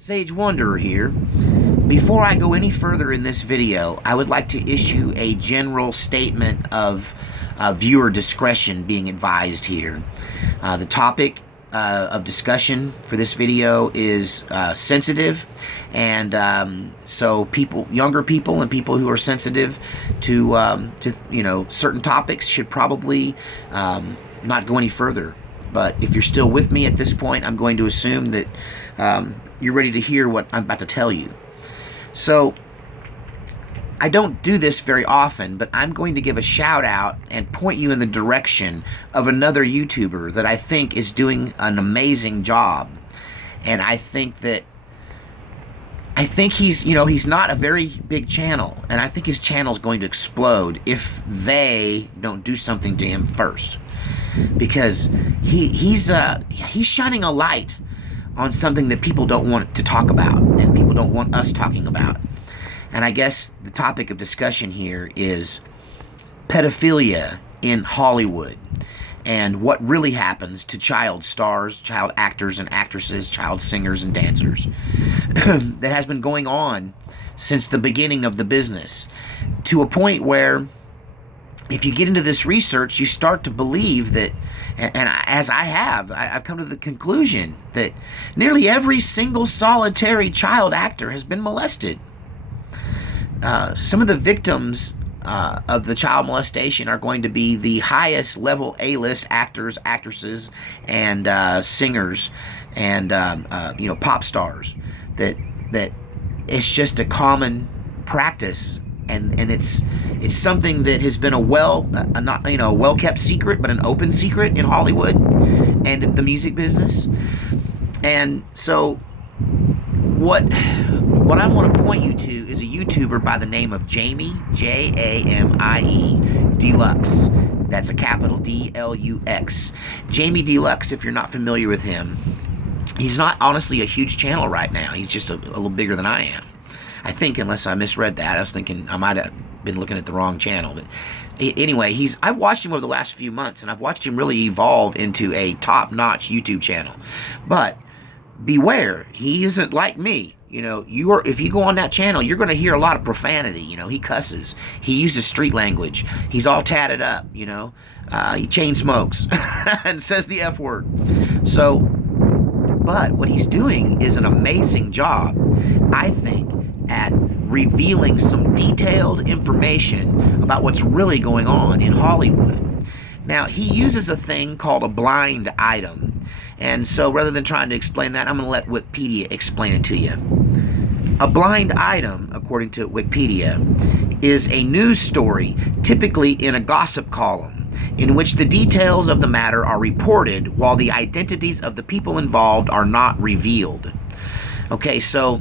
Sage Wanderer here. Before I go any further in this video, I would like to issue a general statement of viewer discretion being advised here. The topic of discussion for this video is sensitive, and so younger people and people who are sensitive to certain topics should probably not go any further. But if you're still with me at this point, I'm going to assume that you're ready to hear what I'm about to tell you. So, I don't do this very often, but I'm going to give a shout out and point you in the direction of another YouTuber that I think is doing an amazing job. And I think he's not a very big channel, and I think his channel is going to explode if they don't do something to him first. Because he's shining a light on something that people don't want to talk about, and people don't want us talking about. And I guess the topic of discussion here is pedophilia in Hollywood, and what really happens to child stars, child actors and actresses, child singers and dancers that has been going on since the beginning of the business, to a point where if you get into this research, you start to believe that, and as I've come to the conclusion that nearly every single solitary child actor has been molested. Some of the victims of the child molestation are going to be the highest level A-list actors, actresses, and singers, and pop stars. That it's just a common practice. And it's something that has been a well-kept secret, but an open secret in Hollywood and the music business. And so what I want to point you to is a YouTuber by the name of Jamie, Jamie, Deluxe. That's a capital D-L-U-X. Jamie Deluxe, if you're not familiar with him, he's not honestly a huge channel right now. He's just a little bigger than I am, I think, unless I misread that. I was thinking I might have been looking at the wrong channel. But anyway, I've watched him over the last few months, and I've watched him really evolve into a top-notch YouTube channel. But beware, he isn't like me. If you go on that channel, you're going to hear a lot of profanity. He cusses. He uses street language. He's all tatted up. He chain smokes and says the F word. So, but what he's doing is an amazing job, I think, at revealing some detailed information about what's really going on in Hollywood. Now, he uses a thing called a blind item. And so rather than trying to explain that, I'm going to let Wikipedia explain it to you. A blind item, according to Wikipedia, is a news story, typically in a gossip column, in which the details of the matter are reported while the identities of the people involved are not revealed. Okay, so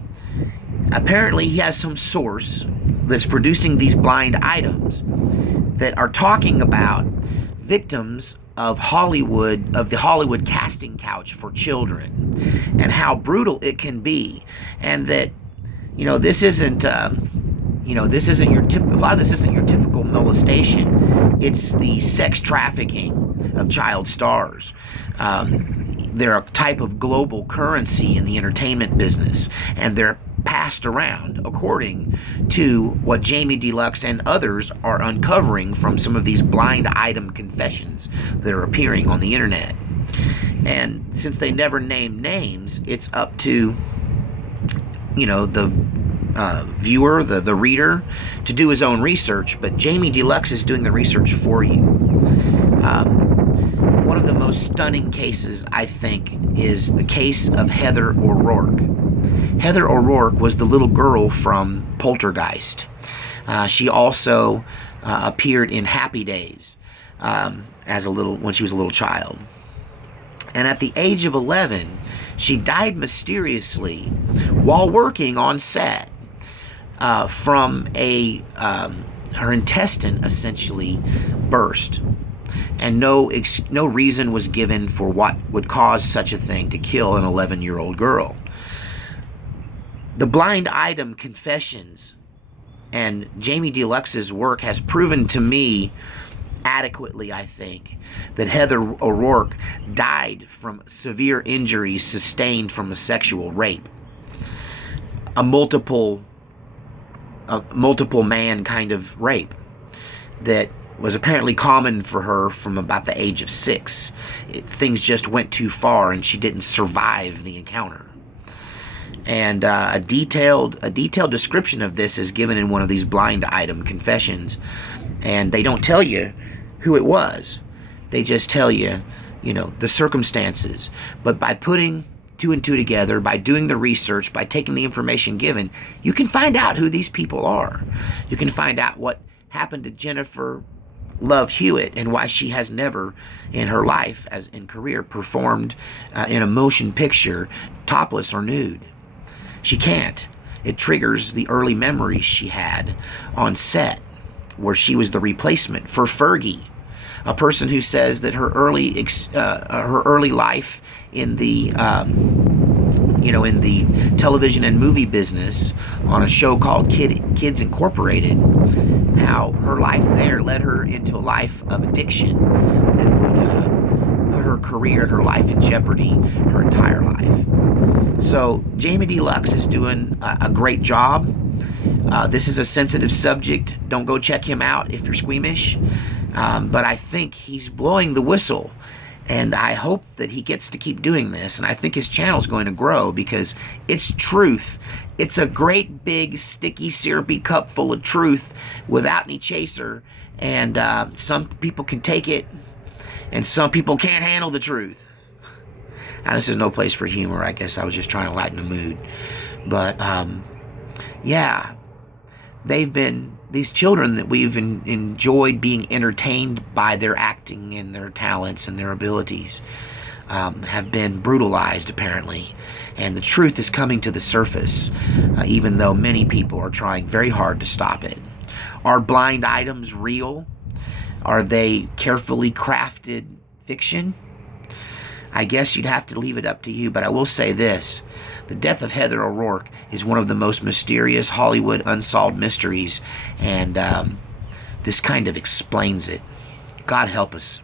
apparently he has some source that's producing these blind items that are talking about victims of Hollywood, of the Hollywood casting couch for children, and how brutal it can be, and that this isn't a lot of this isn't your typical molestation. It's the sex trafficking of child stars. They're a type of global currency in the entertainment business, and they're passed around according to what Jamie Deluxe and others are uncovering from some of these blind item confessions that are appearing on the internet. And since they never name names, it's up to the viewer, the reader, to do his own research. But Jamie Deluxe is doing the research for you. One of the most stunning cases, I think, is the case of Heather O'Rourke. Heather O'Rourke was the little girl from Poltergeist. She also appeared in Happy Days when she was a little child. And at the age of 11, she died mysteriously while working on set from her intestine essentially burst. And no reason was given for what would cause such a thing to kill an 11-year-old girl. The blind item confessions and Jamie Deluxe's work has proven to me adequately, I think, that Heather O'Rourke died from severe injuries sustained from a sexual rape. a multiple man kind of rape that was apparently common for her from about the age of 6. Things just went too far, and she didn't survive the encounter. And a detailed description of this is given in one of these blind item confessions, and they don't tell you who it was. They just tell you, the circumstances. But by putting 2 and 2 together, by doing the research, by taking the information given, you can find out who these people are. You can find out what happened to Jennifer Love Hewitt and why she has never in her life, as in career, performed in a motion picture topless or nude. She can't. It triggers the early memories she had on set, where she was the replacement for Fergie, a person who says that her early life in the in the television and movie business on a show called Kids Incorporated, how her life there led her into a life of addiction that would put her career and her life in jeopardy her entire life. So Jamie Deluxe is doing a great job. This is a sensitive subject. Don't go check him out if you're squeamish. But I think he's blowing the whistle, and I hope that he gets to keep doing this, and I think his channel's going to grow because it's truth. It's a great big sticky syrupy cup full of truth without any chaser, and some people can take it and some people can't handle the truth. Now, this is no place for humor. I guess I was just trying to lighten the mood. But yeah, they've been these children that we've enjoyed being entertained by their acting and their talents and their abilities have been brutalized, apparently. And the truth is coming to the surface, even though many people are trying very hard to stop it. Are blind items real? Are they carefully crafted fiction? I guess you'd have to leave it up to you, but I will say this. The death of Heather O'Rourke is one of the most mysterious Hollywood unsolved mysteries, and this kind of explains it. God help us.